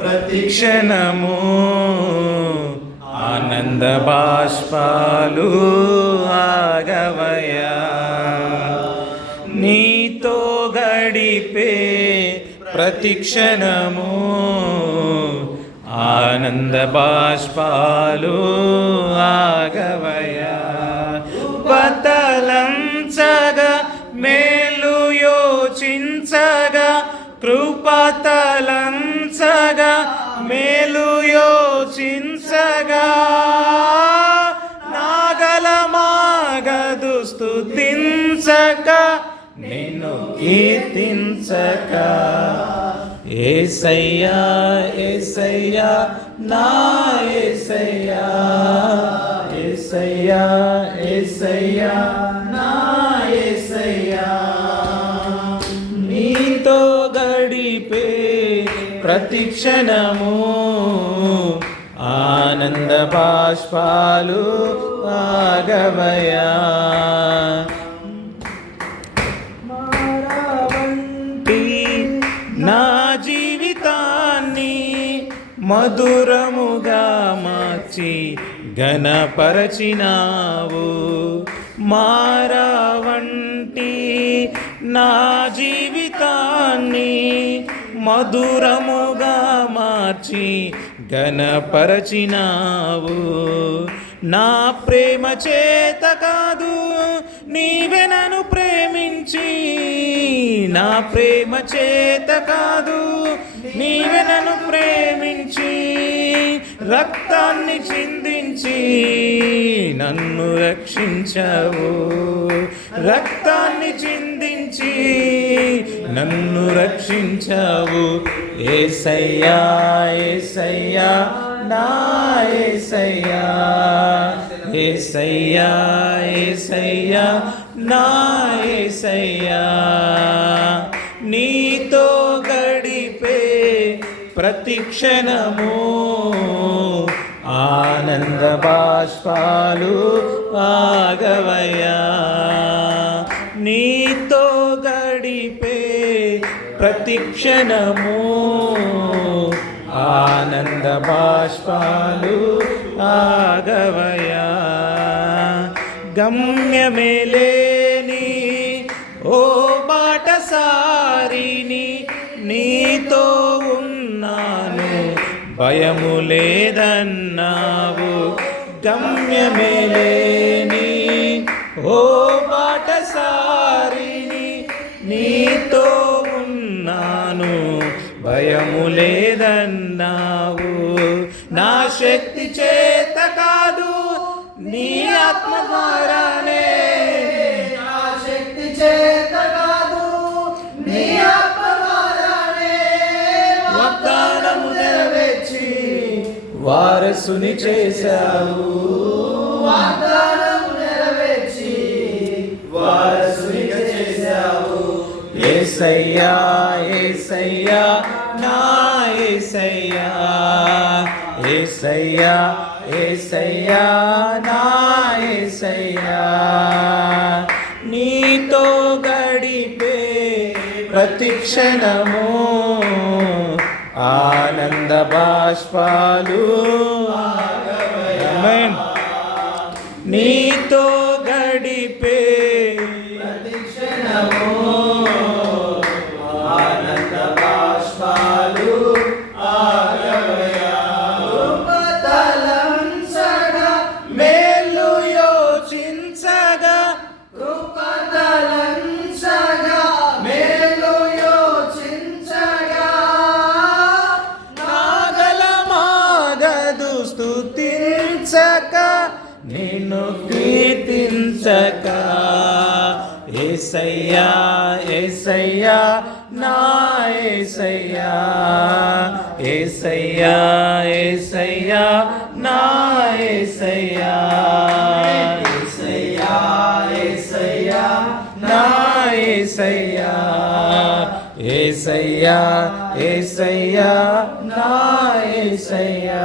ప్రతిక్షణము ఆనంద బాష్పాలు ఆగవయా నీతో గడిపే ప్రతిక్షణము ఆనంద బాష్పాలు ఆగవయా పతలంచగా మేలు యోచించగా కృపత కీర్తించక. ఏసయ్యా ఏసయ్యా నా ఏసయ్యా. ఏసయ్యా ఏసయ్యా నా ఏసయ్యా. నీతో గడిపే ప్రతిక్షణము ఆనంద బాష్పాలు ఆగవయా మధురముగా మార్చి ఘనపరచినావు. మారావంటి నా జీవితాన్ని మధురముగా మార్చి ఘనపరచినావు. నా ప్రేమ చేత కాదు నీవే నన్ను ప్రేమించి. నా ప్రేమ చేత కాదు నీవే నన్ను ప్రేమించి రక్తాన్ని చిందించి నన్ను రక్షించావు. రక్తాన్ని చిందించి నన్ను రక్షించావు. ఏసయ్యా ఏసయ్యా నా ఏసయ్యా ఏసయ్యా ఏసయ్యా నా ఏసయ్యా. ప్రతిక్షణము ఆనంద బాష్పాలు ఆగవయా నీతో గడిపే ప్రతిక్షణము ఆనంద బాష్పాలు ఆగవయా గమ్యమేలే భయము లేదన్నావు గమ్యమేలేని ఓ బాటసారిని నీతో ఉన్నాను. భయము లేదన్నావు నా శక్తి చేత కాదు నీ ఆత్మ ద్వారానే వారసుని చేశావు. వాగ్దానము నెరవేర్చి వారసునిగా చేశావు. ఏసయ్యా ఏసయ్యా నా ఏసయ్యా ఏసయ్యా ఏసయ్యా నా ఏసయ్యా. నీతో గడిపే ప్రతిక్షణము ఆనంద బాష్పాలు. నీతో గడిపే ప్రతిక్షణమో. కీర్తించక ఏసయ్యా ఏసయ్యా నా ఏసయ్యా. ఏసయ్యా ఏసయ్యా నా ఏసయ్యా. ఏసయ్యా ఏసయ్యా నా ఏసయ్యా. ఏసయ్యా ఏసయ్యా నా ఏసయ్యా.